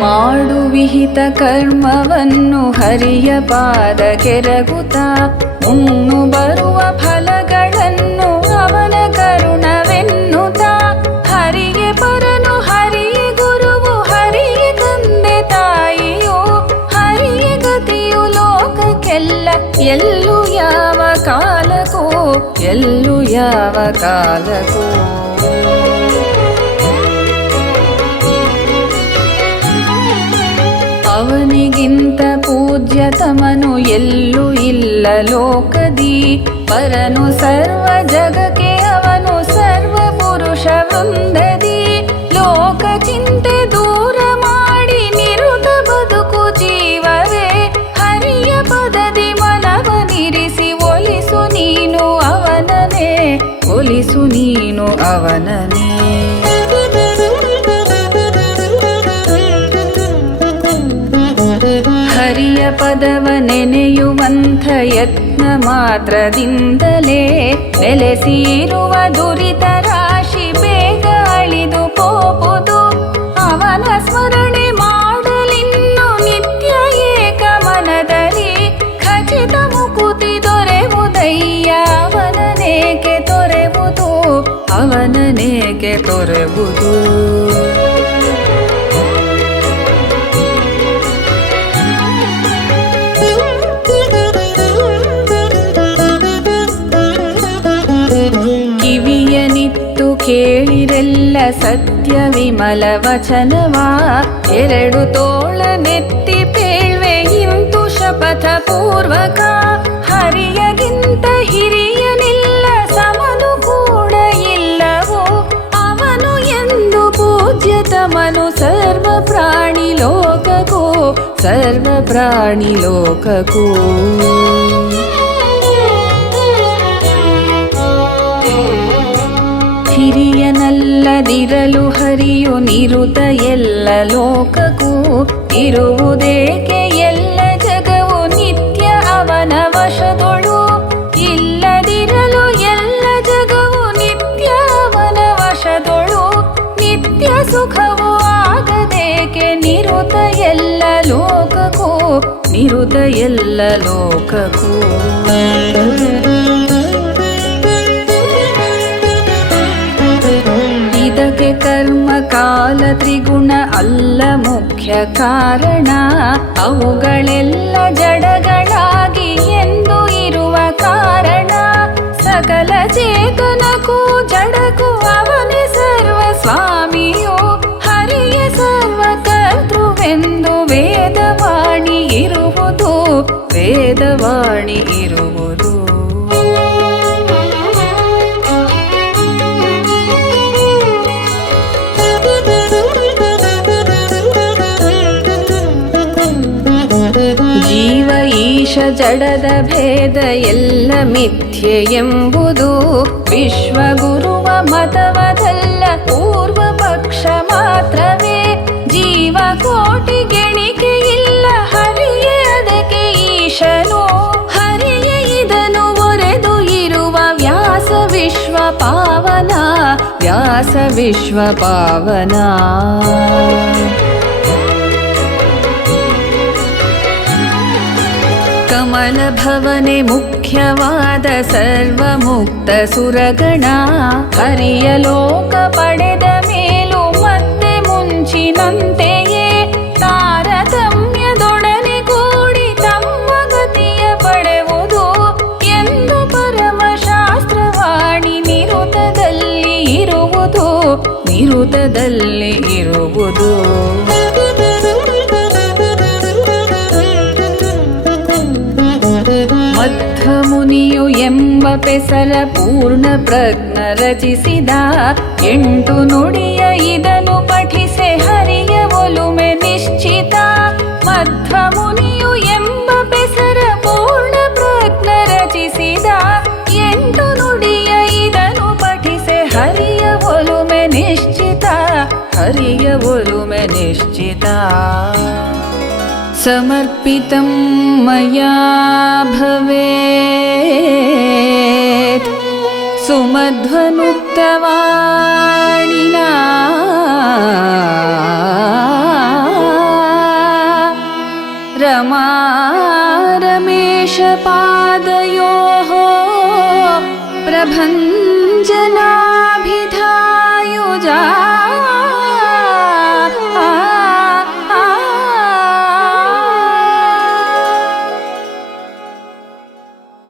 ಮಾಡು ವಿಹಿತ ಕರ್ಮವನ್ನು ಹರಿಯ ಪಾದ ಕೆರಗುತ್ತಾ ಉಣ್ಣು ಬರುವ ಫಲಗಳನ್ನು ಅವನ ಕರುಣವೆನ್ನುತ್ತಾ ಹರಿಯೇ ಪರನು ಹರಿಯೇ ಗುರುವು ಹರಿಯೇ ತಂದೆ ತಾಯಿಯೋ ಹರಿಯೇ ಗತಿಯು ಲೋಕಕ್ಕೆಲ್ಲ ಎಲ್ಲೂ ಯಾವ ಕಾಲಕ್ಕೂ ಎಲ್ಲೂ ಯಾವ ಕಾಲಕ್ಕೂ ಅವನಿಗಿಂತ ಪೂಜ್ಯತಮನು ಎಲ್ಲೂ ಇಲ್ಲ ಲೋಕದಿ ಪರನು ಸರ್ವ ಜಗಕ್ಕೆ ಅವನು ಸರ್ವ ಪುರುಷ ವೃಂದದಿ ಲೋಕ ಚಿಂತೆ ದೂರ ಮಾಡಿ ನಿರುತ ಬದುಕು ಜೀವವೇ ಹರಿಯ ಪದದಿ ಮನವನಿರಿಸಿ ಒಲಿಸು ನೀನು ಅವನನೇ ಒಲಿಸು ನೀನು ಅವನನೇ ಹರಿಯ ಪದವ ನೆನೆಯುವಂಥ ಯತ್ನ ಮಾತ್ರದಿಂದಲೇ ನೆಲೆಸಿರುವ ದುರಿತ ರಾಶಿ ಬೇಗ ಅಳಿದು ಹೋಗುವುದು ಅವನ ಸ್ಮರಣೆ ಮಾಡಲಿನ್ನು ನಿತ್ಯ ಏಕ ಮನದಲ್ಲಿ ಖಚಿತ ಮುಕುತಿ ದೊರೆವುದಯ್ಯ ಅವನನೇಕೆ ತೊರೆವುದು ಅವನನೇಕೆ ತೊರೆವುದು ಕಿವಿಯನಿತ್ತು ಕೇಳಿರೆಲ್ಲ ಸತ್ಯ ವಿಮಲ ವಚನವಾ ಎರಡು ತೋಳ ನೆತ್ತಿ ಪೇಳ್ವೆ ಇಂತು ಶಪಥ ಪೂರ್ವಕ ಹರಿಯಗಿಂತ ಹಿರಿಯನಿಲ್ಲ ಸಮನು ಕೂಡ ಇಲ್ಲವೋ ಅವನು ಎಂದು ಪೂಜ್ಯತಮನು ಸರ್ವ ಪ್ರಾಣಿ ಲೋಕಕ್ಕೂ ಸರ್ವ ಪ್ರಾಣಿ ಲೋಕಕ್ಕೂ ಹಿರಿಯನಲ್ಲದಿರಲು ಹರಿಯು ನಿರುತ ಎಲ್ಲ ಲೋಕಕ್ಕೂ ಇರುವುದೇಕೆ ಎಲ್ಲ ಜಗವು ನಿತ್ಯ ಅವನ ವಶದೊಳು ಇಲ್ಲದಿರಲು ಎಲ್ಲ ಜಗವು ನಿತ್ಯ ಅವನ ವಶದೊಳು ನಿತ್ಯ ಸುಖವು ಆಗದೇಕೆ ನಿರುತ ಎಲ್ಲ ಲೋಕಕ್ಕೂ ನಿರುತ ಎಲ್ಲ ಲೋಕಕ್ಕೂ ಇದಕ್ಕೆ ಕರ್ಮ ಕಾಲ ತ್ರಿಗುಣ ಅಲ್ಲ ಮುಖ್ಯ ಕಾರಣ ಅವುಗಳೆಲ್ಲ ಜಡಗಳಾಗಿ ಎಂದು ಇರುವ ಕಾರಣ ಸಕಲ ಚೇತನಕ್ಕೂ ಜಡಕ್ಕೂ ಅವನೇ ಸರ್ವ ಸ್ವಾಮಿಯೋ ಹರಿಯ ಸರ್ವ ಕರ್ತೃವೆಂದು ವೇದವಾಣಿ ಇರುವುದು ವೇದವಾಣಿ ಇರುವುದು ಜೀವ ಈಶ ಜಡದ ಭೇದ ಎಲ್ಲ ಮಿಥ್ಯೆ ಎಂಬುದು ವಿಶ್ವಗುರುವ ಮತವದಲ್ಲ ಪೂರ್ವ ಪಕ್ಷ ಮಾತ್ರವೇ ಜೀವ ಕೋಟಿ ಗೆಣಿಕೆ ಇಲ್ಲ ಹರಿಯೇ ಅದಕ್ಕೆ ಈಶನು ಹರಿಯೇ ಇದನ್ನು ಒರೆದು ಇರುವ ವ್ಯಾಸ ವಿಶ್ವ ಪಾವನ ವ್ಯಾಸ ವಿಶ್ವ ಪಾವನ ಕಮಲ ಭವನೆ ಮುಖ್ಯವಾದ ಸರ್ವಮುಕ್ತ ಸುರಗಣ ಹರಿಯ ಲೋಕ ಪಡೆದ ಮೇಲೂ ಮತ್ತೆ ಮುಂಚಿನಂತೆಯೇ ತಾರತಮ್ಯದೊಡನೆ ಕೂಡಿ ತಮ್ಮ ಗತಿಯ ಪಡೆವುದು ಎಂದು ಪರಮಶಾಸ್ತ್ರವಾಣಿ ನಿರುತದಲ್ಲಿ ಇರುವುದು ನಿರುತದಲ್ಲಿ ಇರುವುದು ಮಧ್ವಮುನಿಯು ಎಂಬ ಪೆಸರ ಪೂರ್ಣ ಪ್ರಜ್ಞ ರಚಿಸಿದ 8 ನುಡಿಯ ಇದನ್ನು ಪಠಿಸೆ ಹರಿಯ ಒಲುಮೆ ನಿಶ್ಚಿತ ಮಧ್ವಮುನಿಯು ಎಂಬ ಪೆಸರ ಪೂರ್ಣ ಪ್ರಜ್ಞ ರಚಿಸಿದ 8 ನುಡಿಯ ಇದನ್ನು ಪಠಿಸೆ ಹರಿಯ ಒಲುಮೆ ನಿಶ್ಚಿತ ಹರಿಯ ಒಲುಮೆ ನಿಶ್ಚಿತ समर्पितं मया भवेत् सुमध्वनुक्तवाणिना रमेशपादयोः प्रभञ्जनाभिधायुजा